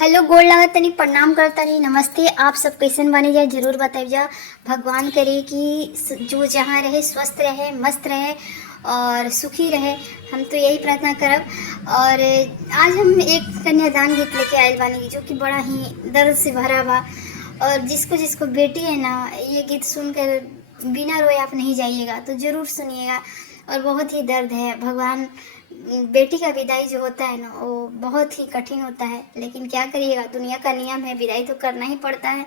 Hello गोड़ लागत तनी प्रणाम करता नहीं। नमस्ते। आप सब कैसन बने जाए जरूर बताइए जा। भगवान करे कि जो जहाँ रहे स्वस्थ रहे, मस्त रहे और सुखी रहे। हम तो यही प्रार्थना करब। और आज हम एक कन्यादान गीत लेके आए बानी जो कि बड़ा ही दर्द से भरा बा। और जिसको जिसको बेटी है ना, ये गीत सुनकर बिना रोए आप नहीं जाइएगा, तो ज़रूर सुनिएगा। और बहुत ही दर्द है। भगवान, बेटी का विदाई जो होता है ना, वो बहुत ही कठिन होता है, लेकिन क्या करिएगा, दुनिया का नियम है, विदाई तो करना ही पड़ता है।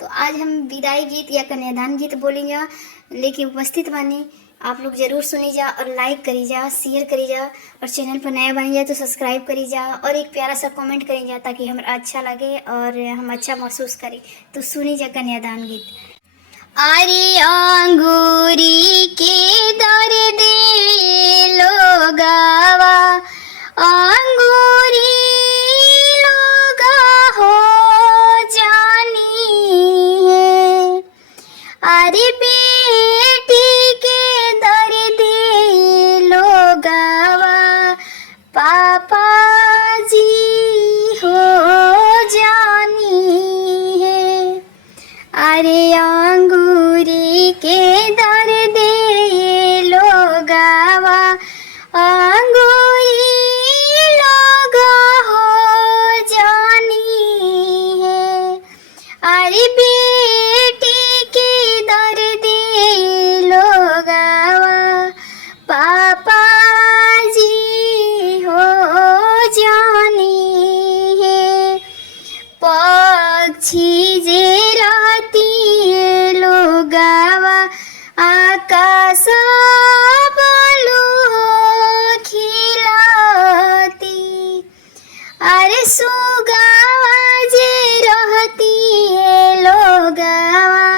तो आज हम विदाई गीत या कन्यादान गीत बोलेंगे लेके उपस्थित बानी। आप लोग जरूर सुनी जा और लाइक करी जा, शेयर करी जा, और चैनल पर नया बनी जा तो सब्सक्राइब करी जा और एक प्यारा सा कमेंट करी जा ताकि हमें अच्छा लगे और हम अच्छा महसूस करें। तो सुनी जा कन्यादान गीत। अरे अंगूरी के दर दे लोगावा, अंगूरी लोगा हो जानी है। अरे बेटी के दर दे लोगावा, पापा जी हो जानी है। अरे अंगूरी के दर दे लोगावा, अंगूरी लोगा हो जानी है। अरे बेटी के दर दे लोगावा, पापा जी हो जानी है। पक्षी जे लोगावा, आकाश बालू खिलाती। अरे सुगावा जे रहती है लोगावा,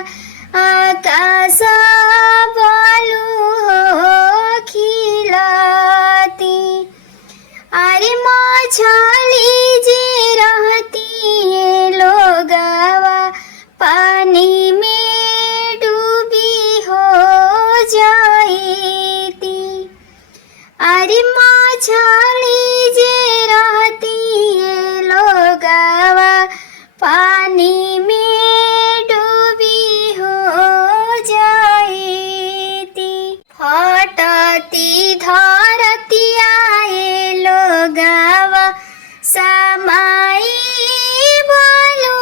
आकाश बालू खिलाती। अरे मछली जे रहती है लोगावा, पानी में डूबी हो जाती। अरे मछली जे रहती है लोगावा, पानी में डूबी हो जाती। फटती धरती आए लोगावा, समाई बोलो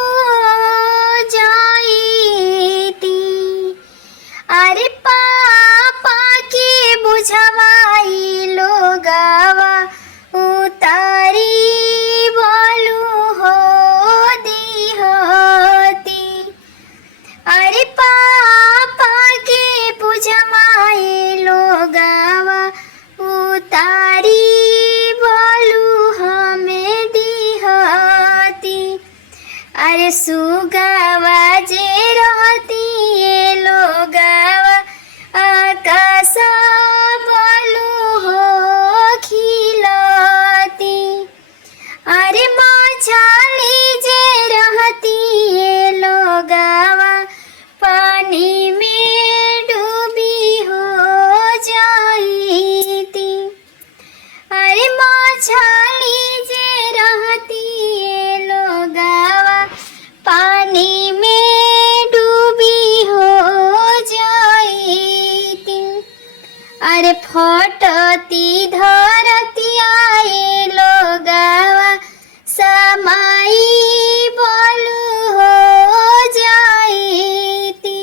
जाईती। अरे पापा के बुझवाई लोगावा, उतारी बोलो हो दिहती। अरे पापा के बुझवाई लोगावा, उतारी बोलू हमें दिहती। अरे सुगावा जे रहती है लोगावा, आकाश बोलू हो खिलाती। अरे मछली जे रहती है लोगावा, पानी में डूबी हो जाती। अरे मछली जे रहती है लोगावा, पानी में डूबी हो जाती। अरे फटती धरती आए लोगावा, समाई बोलू हो जाती।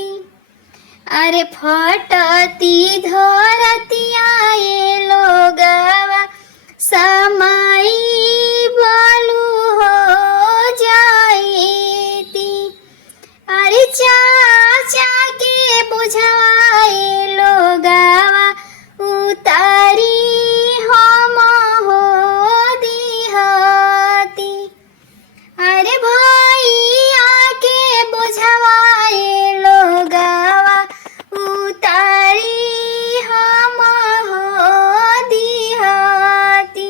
अरे फटती धरती आए लोगावा, समाई बोलू हो जाती। अरे चाचा के बुझवाए लोगावा, उतारी हम हो दिहती। अरे भैया के बुझवाए लोगावा, उतारी हम हो दिहती।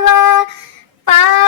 भव